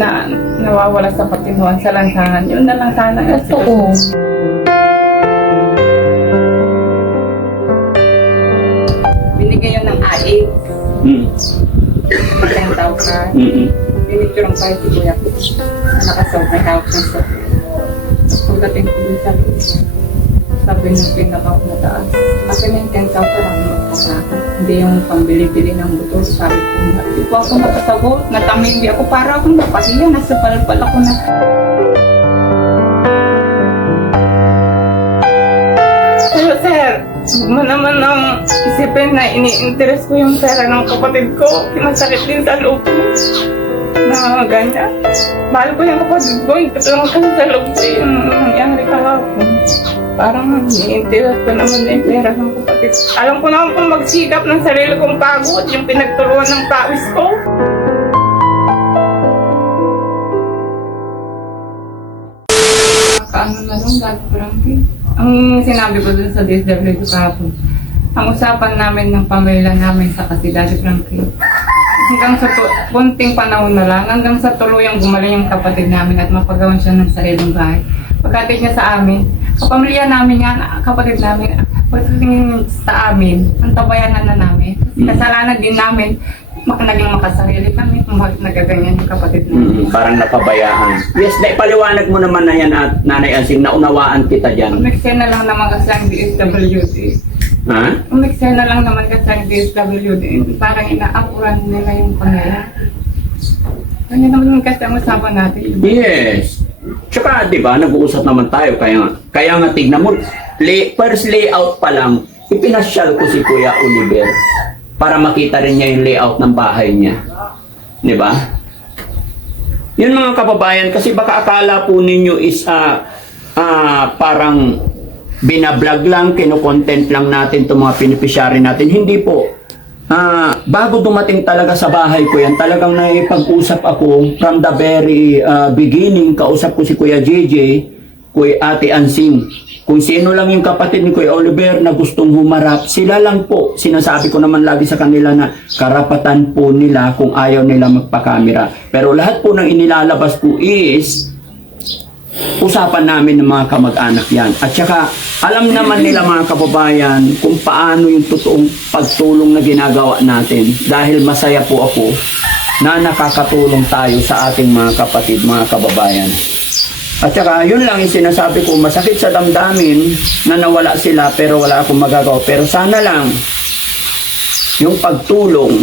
na nawawala sa patinuan sa lansangan. Yun na lang sana. Oo. Binigay yun ng AIC. Mm. 10,000. Pinicture ang kahit si Kuya ko. Nakasawag na hawak ng sa. Pagdating ko dun sa sabi ng pinakamataas. Kasi may 10,000 lang sa akin. Hindi yung pambili-bili ng motor. Sabi ko, hindi po ako nakasagot. Natamindi ako para akong napahiya. Nasa palpal ako na. Pero sir, huwag mo naman ang isipin na ini-interest ko yung pera ng kapatid ko. Masakit din sa loob ko. Na ganyan. Mahal ko yung kapatid ko. Ito lang kasi sa loob ko yung nangyari kahapon. Parang ini-interest ko naman na yung pera ng kapatid. Alam ko naman kung magsikap ng sarili kong pagod. Yung pinagtuluan ng pawis ko. Kaano na lang, Dad Frankie. Ang sinabi ko dun sa DSWD kahapon, ang usapan namin ng pamilya namin sa kasi Daddy Frankie, hanggang sa kunting panahon na lang, hanggang sa tuluyang gumaling yung kapatid namin at mapagawan siya ng sariling bahay. Pagkatid niya sa amin, kapamilya namin yan, kapatid namin, pagdating sa amin, ang tabayanan na namin. Kasalanan din namin, naging makasarili kami kung bakit nagaganyan yung kapatid namin. Parang napabayaan. Yes, naipaliwanag mo naman na yan at Nanay Ansing, naunawaan kita dyan. Umikse na lang naman kasi ang DSWD. Ha? Umikse na lang naman kasi ang DSWD. Parang inaapuran nila yung pangyayari. Kanya naman kasi ang usapan natin. Yes. Tsaka, di ba, nag-uusap naman tayo. Kaya nga tignan mo, first layout pa lang, ipinasyal ko si Kuya Oliver para makita rin niya yung layout ng bahay niya. Di ba? Yun mga kababayan, kasi baka akala po ninyo is parang binablog lang, kinokontent lang natin itong mga beneficiary natin. Hindi po. Bago dumating talaga sa bahay ko yan, talagang naipag-usap ako from the very beginning. Kausap ko si Kuya JJ, Kuya Ate Ansing. Kung sino lang yung kapatid ni Kuya Oliver na gustong humarap, sila lang po. Sinasabi ko naman lagi sa kanila na karapatan po nila kung ayaw nila magpakamera. Pero lahat po ng inilalabas po is usapan namin ng mga kamag-anak yan. At saka, alam naman nila mga kababayan kung paano yung totoong pagtulong na ginagawa natin. Dahil masaya po ako na nakakatulong tayo sa ating mga kapatid, mga kababayan. At saka, yun lang yung sinasabi ko, masakit sa damdamin na nawala sila pero wala akong magagawa. Pero sana lang, yung pagtulong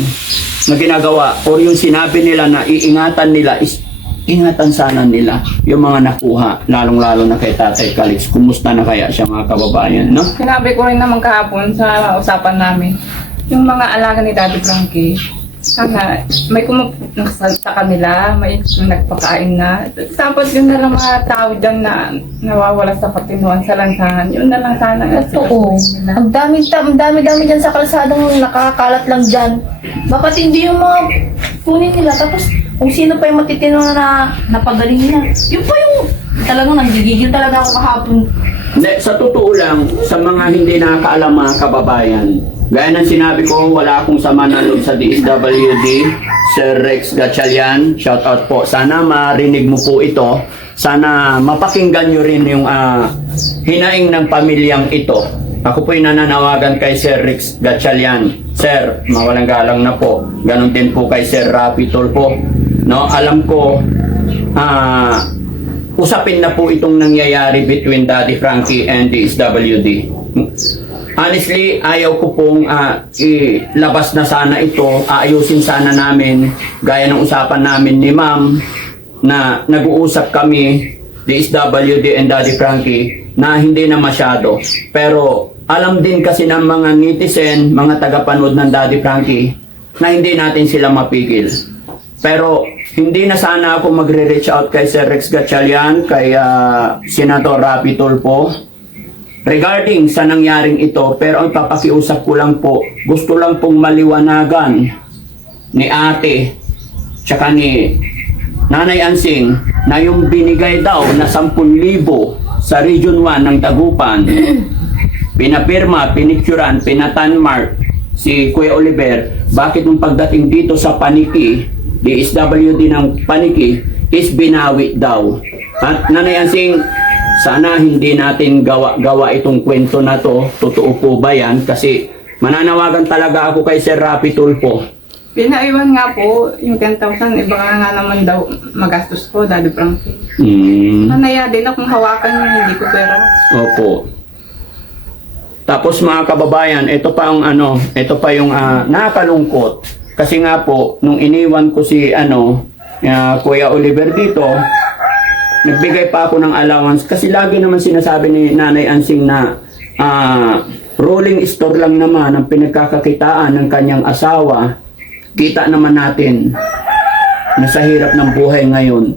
na ginagawa o yung sinabi nila na iingatan nila is ingatan sana nila yung mga nakuha, lalong-lalo na kay Tatay Calix. Kumusta na kaya siya mga kababayan, no? Sinabi ko rin naman kahapon sa usapan namin, yung mga alaga ni Daddy Frankie, sana may kumupunta sa kanila, may nagpakain na. Tapos yun na lang mga tao dyan na nawawala sa patinuan sa lansangan. Yun na lang sana. Oo. Ang dami dyan sa kalsadang nakakalat lang dyan. Bakit hindi yung mga kunin nila? Tapos kung sino pa yung matitino na napagaling nila. Yun pa yung talagang nanggigigil talaga ako kahapon. Hindi, sa totoo lang, sa mga hindi nakakaalam mga kababayan, gaya ng sinabi ko, wala akong sama na loob sa DSWD, Sir Rex Gatchalian, shout out po. Sana marinig mo po ito. Sana mapakinggan nyo rin yung hinaing ng pamilyang ito. Ako po yung nananawagan kay Sir Rex Gatchalian. Sir, mawalang galang na po. Ganon din po kay Sir Rapi Tulfo. No, alam ko, usapin na po itong nangyayari between Daddy Frankie and DSWD. Honestly, ayaw ko pong ilabas na sana ito, aayusin sana namin, gaya ng usapan namin ni Ma'am, na nag-uusap kami, DSWD and Daddy Frankie, na hindi na masyado. Pero alam din kasi ng mga netizen, mga tagapanood ng Daddy Frankie, na hindi natin sila mapigil. Pero hindi na sana ako magre-reach out kay Sir Rex Gatchalian, kay Senator Rapi Tulfo, regarding sa nangyaring ito. Pero ang papakiusap ko lang po, gusto lang pong maliwanagan ni ate tsaka ni Nanay Ansing na yung binigay daw na 10,000 sa Region 1 ng Dagupan, pinapirma, pinicturan, pinatanmark si Kuya Oliver. Bakit nung pagdating dito sa Paniki, DSWD ng Paniki, is binawi daw. At Nanay Ansing, sana hindi natin gawa itong kwento na to. Totoo po ba yan? Kasi mananawagan talaga ako kay Sir Rapi Tulfo. Pinaiwan nga po yung 10,000, iba nga naman daw magastos ko, Daddy Frankie. Nanaya din akong hawakan yung hindi ko pera. Opo. Tapos mga kababayan, ito pa yung nakakalungkot. Kasi nga po, nung iniwan ko si Kuya Oliver dito, nagbigay pa ako ng allowance kasi lagi naman sinasabi ni Nanay Ansing na rolling store lang naman ang pinagkakakitaan ng kanyang asawa. Kita naman natin na sa hirap ng buhay ngayon,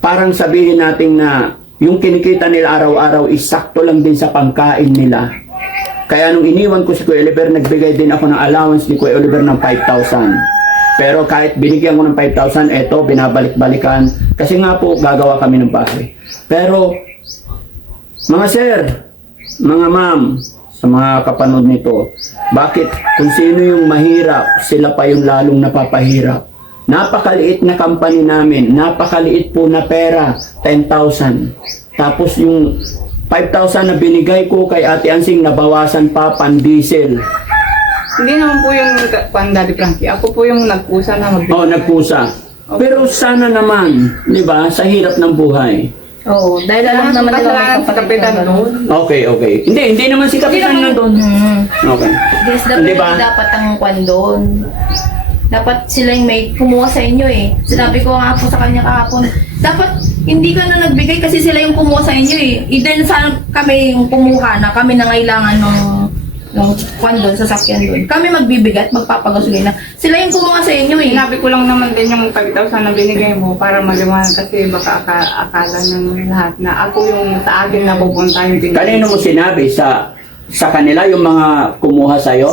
parang sabihin natin na yung kinikita nila araw-araw is sakto lang din sa pangkain nila. Kaya nung iniwan ko si Kuya Oliver, nagbigay din ako ng allowance ni Kuya Oliver ng 5,000. Pero kahit binigyan ko ng 5,000, eto, binabalik-balikan. Kasi nga po, gagawa kami ng bahay. Pero, mga sir, mga ma'am, sa mga kapanood nito, bakit kung sino yung mahirap, sila pa yung lalong napapahirap? Napakaliit na company namin, napakaliit po na pera, 10,000. Tapos yung 5,000 na binigay ko kay Ate Ansing, nabawasan pa pan-diesel. Hindi naman po yung Daddy Frankie. Ako po yung nagpusa na magbigay. Oh, nagpusa. Pero sana naman, di ba, sa hirap ng buhay. Oo, dahil alam naman nila Kasalanan sa kapitan doon. Okay. Hindi naman si Kapitan na doon. Okay. Di ba? Dapat ang kwan doon. Dapat sila yung may kumuha sa inyo eh. Sinabi ko nga po sa kanya kahapon, dapat hindi ka na nagbigay kasi sila yung kumuha sa inyo eh. Either saan kami yung kumuha na kami na ngailangan ng kwan doon, sasakyan doon. Kami magbibigay at magpapagasolina. Sila yung kumuha sa inyo eh. Sinabi ko lang naman din yung 5,000 na binigay mo para maliwanag kasi baka akala ng lahat na ako yung sa akin na pupunta yung binigay. Kanino mo sinabi? Sa kanila, yung mga kumuha sa'yo?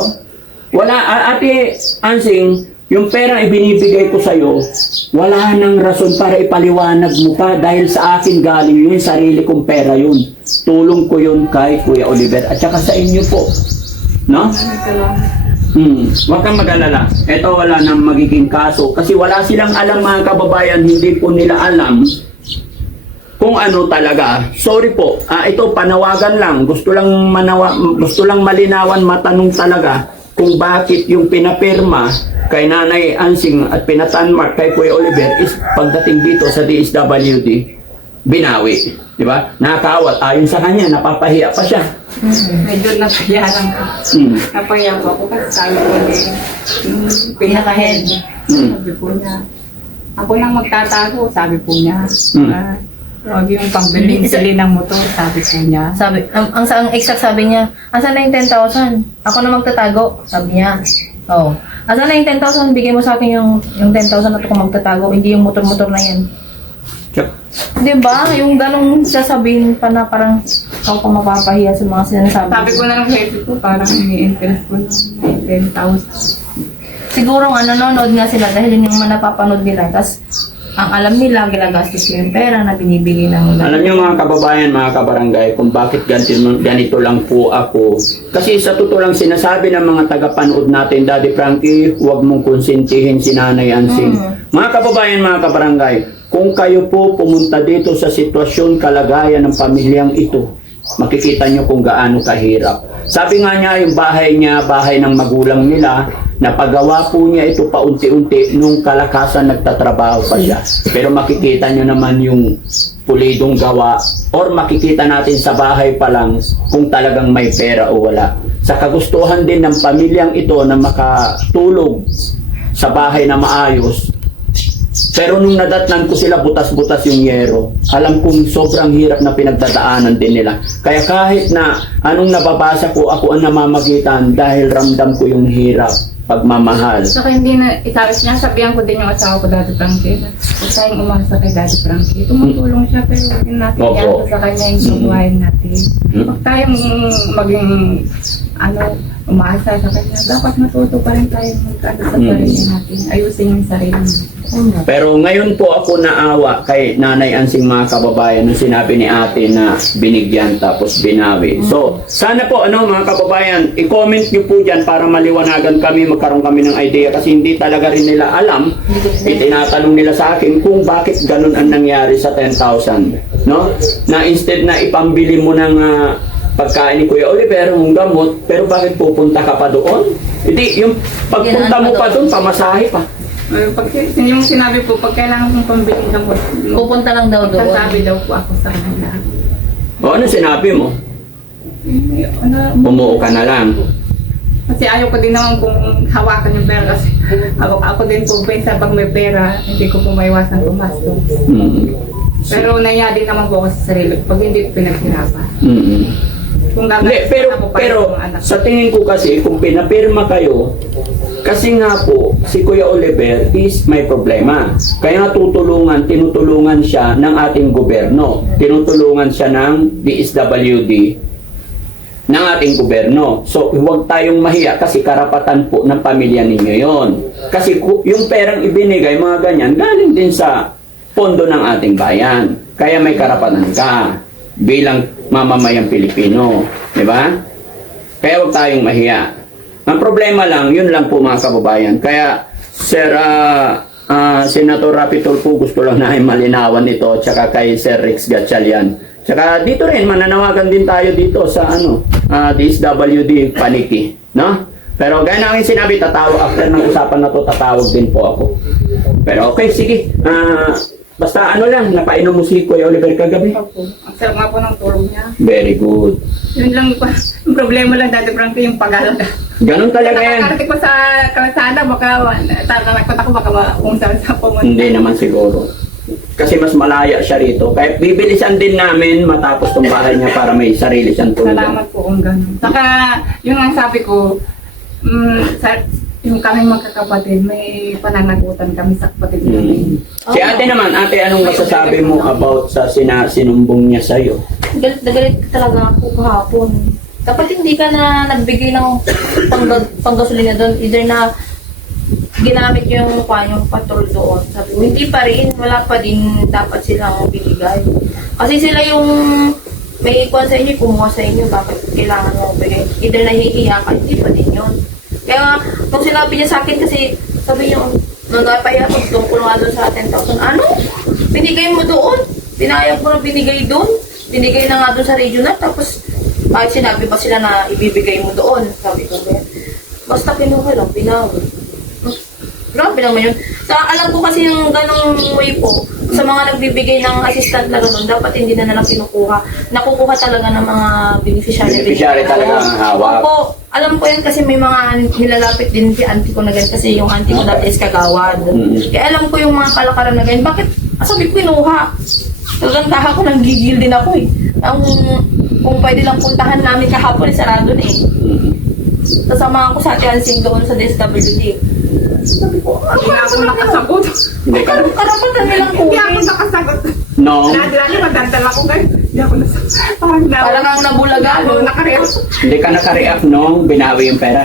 Wala, Ate Ansing, yung pera ibinibigay ko sa'yo, wala nang rason para ipaliwanag mo pa dahil sa akin galing yun, sarili kong pera yun. Tulong ko yun kay Kuya Oliver at saka sa inyo po. No? Huwag kang mag-alala. Ito wala nang magiging kaso kasi wala silang alam mga kababayan, hindi po nila alam kung ano talaga. Sorry po. Ito panawagan lang. Gusto lang malinawan, matanong talaga kung bakit yung pinapirma kay Nanay Ansing at pinatanmark kay Kuya Oliver is pagdating dito sa DSWD binawi. Di ba? Nakakawat. Ayon sa kanya, napapahiya pa siya. Medyo napahiya lang ako. Napahiya po ako kasi sabi ko pinaka-head. Sabi po niya, ako nang magtatago, sabi po niya. Huwag yung pambili ng motor, sabi po niya. Sabi, ang exact sabi niya, asan na yung 10,000? Ako na magtatago, sabi niya. Oh. Asan na yung 10,000? Bigay mo sa akin yung 10,000 na ito kung magtatago, hindi yung motor-motor na yan. Di ba? Yung ganong sasabihin pa na parang ako pa mapapahiya sa mga sinasabi. Sabi ko na lang sa isip ko, parang ini-interest ko na 10,000. Siguro nga nanonood nga sila dahil yun yung mga napapanood nila. Tapos ang alam nila, ginagastos ko yung pera na binibigay ng Alam niyo mga kababayan, mga kabarangay, kung bakit ganito lang po ako. Kasi sa totoo lang sinasabi ng mga tagapanood natin, Daddy Frankie, huwag mong konsentihin si Nanay Ansing. Mga kababayan, mga kabarangay, kung kayo po pumunta dito sa sitwasyon, kalagayan ng pamilyang ito, makikita nyo kung gaano kahirap. Sabi nga niya, yung bahay niya, bahay ng magulang nila, napagawa po niya ito paunti-unti nung kalakasan nagtatrabaho pa siya. Pero makikita nyo naman yung pulidong gawa or makikita natin sa bahay pa lang kung talagang may pera o wala. Sa kagustuhan din ng pamilyang ito na makatulog sa bahay na maayos, pero nung nadatnan ko sila, butas-butas yung yero. Alam kong sobrang hirap na pinagdadaanan din nila. Kaya kahit na anong nababasa ko, ako ang namamagitan dahil ramdam ko yung hirap, pagmamahal. Saka hindi na, niya, sabihan ko din yung asawa ko, Daddy Frankie. Huwag tayong umasa kay Daddy Frankie. Tumutulong siya, pero huwag din natin yan sa kanya yung subuhayin natin. Huwag tayong maging, umaasa sa kanya, dapat matuto pa rin tayo magkano sa sarili natin. Ayusin yung sarili natin. Pero ngayon po ako naawa kay Nanay Ansing, mga kababayan, nung sinabi ni ate na binigyan tapos binawi. So, sana po mga kababayan, i-comment nyo po dyan para maliwanagan kami, magkaroon kami ng idea kasi hindi talaga rin nila alam. Itinatanong nila sa akin kung bakit ganun ang nangyari sa 10,000. No? Na instead na ipambili mo ng pagkain ni Kuya Oliver, yung gamot, pero bakit pupunta ka pa doon? Hindi, yung pagpunta mo pa doon, pamasahe pa. Yung sinabi po, pag kailangan kong pambili gamot, Pupunta lang daw doon. sasabi daw po ako sa kanila. O ano sinabi mo? Bumuo ka na lang. Kasi ayaw ko din naman kung hawakan yung pera kasi ako din po sa pag may pera, hindi ko po maiwasan pumastos. Pero naiya din naman po ako sa sarili pag hindi pinaghirapan. Kung Hindi, pero sa tingin ko kasi, kung pinapirma kayo, kasi nga po, si Kuya Oliver is may problema. Kaya nga tinutulungan siya ng ating gobyerno. Tinutulungan siya ng DSWD ng ating gobyerno. So, huwag tayong mahiya kasi karapatan po ng pamilya ninyo yon. Kasi yung perang ibinigay, mga ganyan, galing din sa pondo ng ating bayan. Kaya may karapatan ka bilang mamamayang Pilipino. Di ba? Kaya huwag tayong mahiya. Ang problema lang, yun lang po mga kababayan. Kaya, Sir Senator Rapi Tulfo, gusto lang na malinawan ito, tsaka kay Sir Rex Gatchalian. Tsaka dito rin, mananawagan din tayo dito sa DSWD Paniki. No? Pero gaya na aking sinabi, after ng usapan na to, tatawag din po ako. Pero okay, sige. Basta lang, napainom mo si Kuya Oliver kagabi. Opo. Ang sarap nga po ng tulog niya. Very good. Yun lang po. Yung problema lang dati Frankie, yung pag-alaga. Ganun talaga yan. Nakakarating ko sa kalsada, baka tatakot ako, baka kung saan sa pumunta. Hindi naman siguro. Kasi mas malaya siya rito. Kaya bibilisan din namin matapos tong bahay niya para may sarili siyang tulog. Salamat po kung gano'n. Saka, yung ang sabi ko, yung kaming magkakapatid, may pananagutan kami sa kapatid namin. Si ate naman, ate, anong masasabi mo about sa sinumbong niya sa'yo? Galit na galit ka talaga ako kahapon. Dapat hindi ka na nagbigay ng panggasolina doon. Either na ginamit yung patrol doon. Sabi ko, hindi pa rin. Wala pa din dapat silang binigay. Kasi sila yung may ikuan sa inyo, kumuha sa inyo. Bakit kailangan mo bigay? Either nahihiya ka, hindi pa din yun. Kaya nung sinabi niya sa akin kasi sabi niya, nung napahiya ko, doon ko nga doon sa 10,000. Ano? Binigay mo doon? Pinayag mo na binigay doon? Binigay na nga doon sa regional. Tapos bakit sinabi pa sila na ibibigay mo doon? Sabi ko, basta kinuha lang, binawi. Grabe naman yun. Alam ko kasi yung ganong way po, sa mga nagbibigay ng assistant na gano'n, dapat hindi na nalang kinukuha. Nakukuha talaga ng mga beneficiary. Beneficiary talaga ang hawak. Opo, alam ko yan kasi may mga nilalapit din si auntie ko na ganyan kasi yung auntie ko dati is kagawad. Kaya alam ko yung mga kalakaran na ganyan. Bakit? Sabi ko kinuha. Talagang ko nang gigil din ako eh. Kung pwede lang puntahan namin kahapon, sarado na eh. Kasama ko sa Ate Ansing doon sa DSWD. Sabi ko, Hindi na ako nakasagot. Hindi ka karapatan nilang Hindi ako kunin. nakasagot. No. Lalo magdadal ako guys. Hindi ako nasagot. Parang ang nabulaga. Nakareact. Hindi ka naka-react nung binawi yung pera.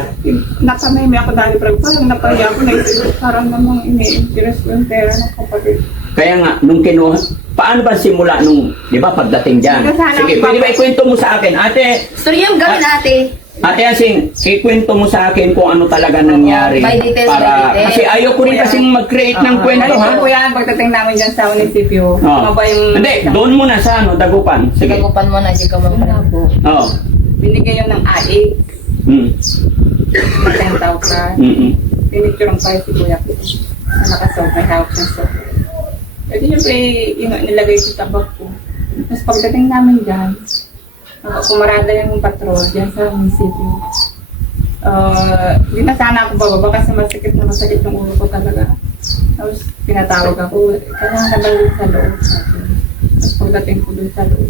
Nakameme ako dahil parang napahiya ako na parang namang ini-interest ko yung pera ng kapatid. Kaya nga, nung kinuha, paano ba simula nung, di ba, pagdating dyan? Sige, pwede ba ikwento mo sa akin? Ate, Story yung gawin ate. Ate Ansing, ikwento mo sa akin kung ano talaga nangyari. By details, by details. Kasi ayaw ko rin kasing mag-create ng kwento, Ano ha? po yan, pagdating namin dyan sa munisipyo. Oh. Ba yung... Hindi, doon muna sa Dagupan. Sige. Gagupan mo na, hindi ka magpalabo. Oo. Binigay yun ng AX. Mm. Na 10,000. Mm-mm. Pinicture pa si Kuya ko. Na nakasawag, may hawak ng soap. Pwede siyempre, nilagay ko sa bag ko. Tapos pagdating namin dyan, kumarada yung patrol dyan sa munisipyo. Hindi na sana ako bababa kasi masakit yung ulo ko talaga. Tapos pinatawag ako, kailangan na daw sa loob. Tapos pagdating ko dun sa loob,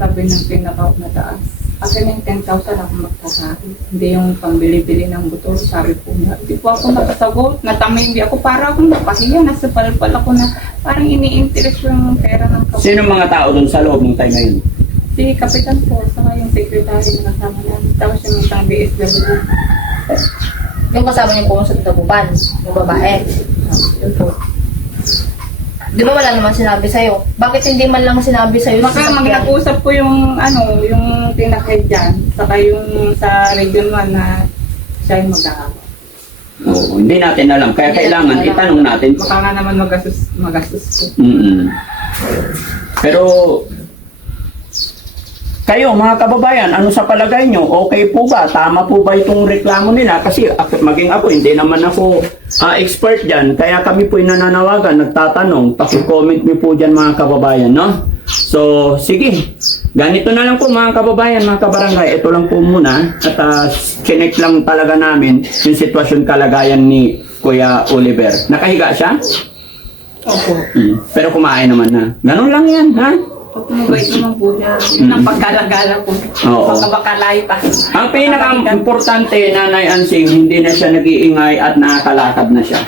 sabi ng pinaka na taas, kasi may 10,000 ako magsasabi. Hindi yung pambili-bili ng motor. Sabi ko na, hindi po ako nakasagot. Natamindi ako, para akong napahiya. Nasa palpal ako na parang ini-interest yung pera ng kapatid. Sino mga tao doon sa loob ng time na yun? Si Kapitan po, saka yung secretary na kasama namin. Tapos yung isang DSWD. Yung kasama niyo po sa Taguban, yung babae. Yun po. Di ba wala naman sinabi sa'yo? Bakit hindi man lang sinabi sa'yo? Baka nag-usap po yung yung tinakay dyan, saka yung sa Region 1 na siya yung mag-aaway. Oo, hindi natin alam. Kaya kailangan itanong natin. Baka nga naman magastos po. Pero, kayo mga kababayan, ano sa palagay nyo? Okay po ba? Tama po ba itong reklamo nila? Kasi maging ako, hindi naman ako expert dyan. Kaya kami po nananawagan, nagtatanong. Paki-comment nyo po dyan mga kababayan, no? So, sige. Ganito na lang po mga kababayan, mga kabarangay. Ito lang po muna. At chinek lang talaga namin yung sitwasyon kalagayan ni Kuya Oliver. Nakahiga siya? Opo. Pero kumain naman na. Ganun lang yan, ha? Pag mabait naman po siya, ng pagkalagala po. Oo. Baka layo pa. Ang pinaka-importante, Nanay Ansing, hindi na siya nag-iingay at nakakalakad na siya.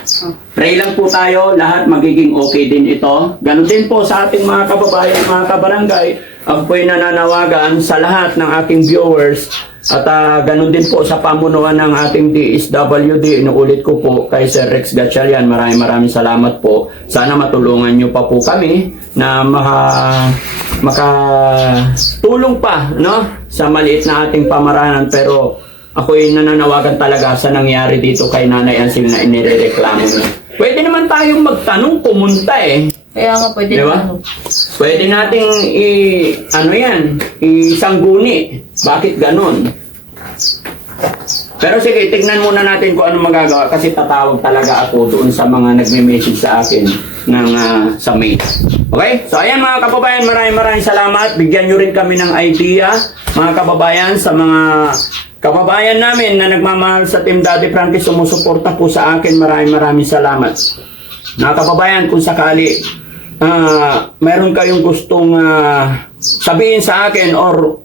Pray lang po tayo, lahat magiging okay din ito. Ganon din po sa ating mga kababayan, mga kabarangay. Ako po'y nananawagan sa lahat ng ating viewers at ganon din po sa pamunuan ng ating DSWD. Inuulit ko po kay Sir Rex Gatchalian. Maraming salamat po. Sana matulungan nyo pa po kami na makatulong pa, no, sa maliit na ating pamaranan. Pero ako'y nananawagan talaga sa nangyari dito kay Nanay Ansing na inireklamo niya. Pwede naman tayong magtanong, pumunta eh. Kaya nga pwede Diba? naman. Pwede nating isangguni. Bakit ganon? Pero sige, tignan muna natin kung ano magagawa kasi tatawag talaga ako doon sa mga nagme-message sa akin ng sa mail. Okay? So ayan mga kababayan, maraming salamat. Bigyan nyo rin kami ng idea, mga kababayan, sa mga kababayan namin na nagmamahal sa Team Daddy Frankie, sumusuporta po sa akin. Maraming salamat. Mga kababayan, kung sakali meron kayong gustong sabihin sa akin or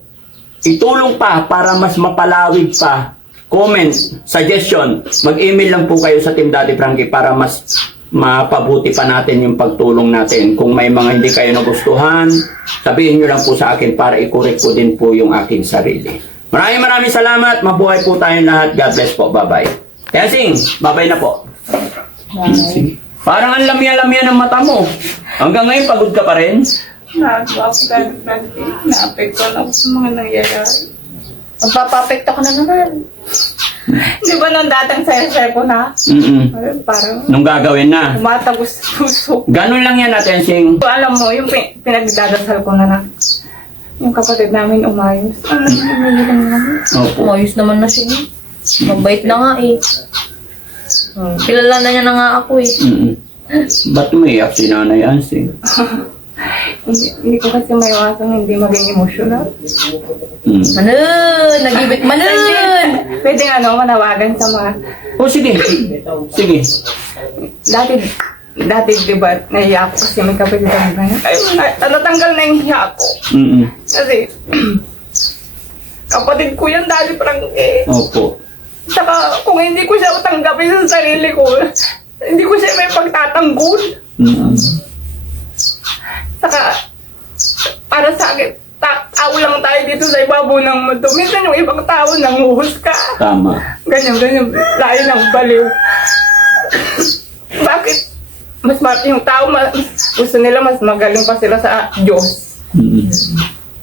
itulong pa para mas mapalawig pa, comment, suggestion, mag-email lang po kayo sa Team Daddy Frankie para mas mapabuti pa natin yung pagtulong natin. Kung may mga hindi kayo nagustuhan, sabihin nyo lang po sa akin para i-correct ko din po yung aking sarili. Maraming salamat. Mabuhay po tayong lahat. God bless po. Bye-bye. Kensing, bye-bye na po. Bye. Parang ang lamya-lamya ng mata mo. Hanggang ngayon, pagod ka pa rin? Nagawa ko dahil na-apektuhan ako sa mga nangyayari. Magpapapekto ka na naman. Di ba nung datang sayo-sayo ko na? Parang Nung gagawin na. tumatagos sa puso. Ganun lang yan, Atensing. Alam mo, yung pinagdadasal ko na yung kapatid namin umayos. Ano naman namin? Opo. Umayos naman na siya. Mabait na nga eh. Kilala na niya na nga ako eh. Ba't umiyak si Nanay Ansing? Hindi ko kasi maiwasan hindi maging emotional. Manon! Nagibit manon! Pwede manawagan sa mga... Sige. Sige. Dati di ba, naiyak ko kasi may kapatid kami ganyan. Natanggal na yung hiya ko. Kasi, kapatid ko yan, Daddy Frankie. Opo. Saka, kung hindi ko siya tanggapin sa sarili ko, hindi ko siya may pagtatanggol. Saka, para sa akin, tao lang tayo dito sa ibabaw ng mundo. Minsan yung ibang tao nanguhusga. Tama. Ganyan, layo ng baliw. Bakit? Yung tao, gusto nila mas magaling pa sila sa Diyos.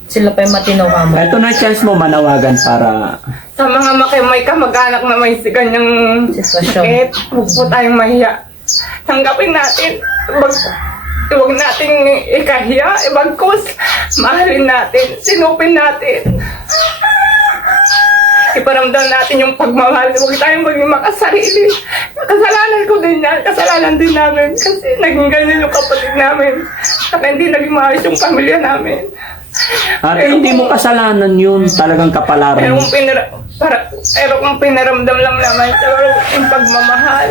Sila pa yung matinaw ka mo. Ito na chance mo manawagan para... Sa mga may kamag-anak na may ganyang Sitwasyon. sakit, huwag po tayong mahiya. Tanggapin natin. Huwag natin ikahiya. Bagkus, mahalin natin. Sinupin natin. Iparamdam natin yung pagmamahal. Huwag tayong maging makasarili. Kasalanan ko din yan. Kasalanan din namin. Kasi naging ganyan yung kapatid namin. Saka hindi naging maayos yung pamilya namin. hindi mo kasalanan yun. Talagang kapalaran. Pero kung pinaramdam lang naman, pero yung pagmamahal,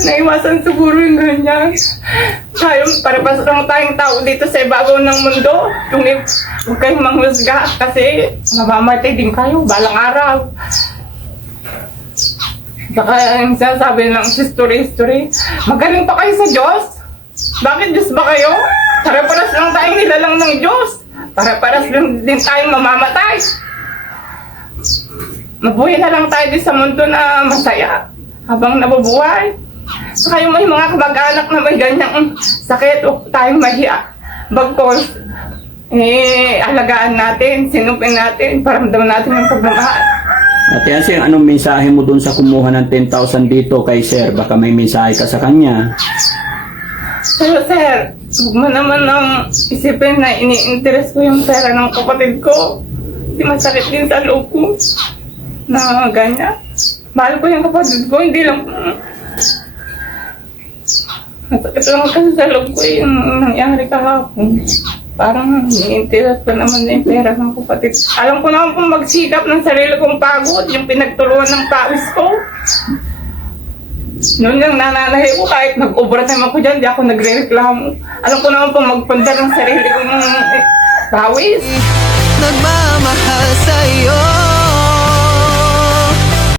naiwasan siguro yung ganyan. Tayo, para-pas lang tayong tao dito sa ibabaw ng mundo. Huwag kayong manghusga kasi mamamatay din kayo balang araw. Saka yung sinasabi ng history, magaling pa kayo sa Diyos. Bakit Diyos ba kayo? Para-paras lang tayong nilalang ng Diyos. para-paras din tayong mamamatay. Mabuhay na lang tayo din sa mundo na masaya habang nabubuhay. Saka yung may mga kamag-anak na may ganyang sakit o tayong mahiya. Bagkos, alagaan natin, sinupin natin, paramdaman natin yung pagmamahal. Ate Yancy, anong mensahe mo dun sa kumuha ng 10,000 dito kay sir? Baka may mensahe ka sa kanya. Pero sir, huwag mo naman ang isipin na ini-interest ko yung pera ng kapatid ko. Kasi masakit din sa loob ko na ganyan. Mahal ko yung kapatid ko, hindi lang... Masakit lang kasi sa loob ko yung nangyari kahapon. Parang ini-interest ko naman na yung pera ng kapatid. Alam ko naman kung magsikap ng sarili kong pagod, yung pinagtulungan ng pawis ko. Noon yung nananahi ko, kahit nag-overtime ako dyan, di ako nagre-reklamo. Alam ko naman pong magpunda ng sarili kong pawis. Nagmamahal sa'yo.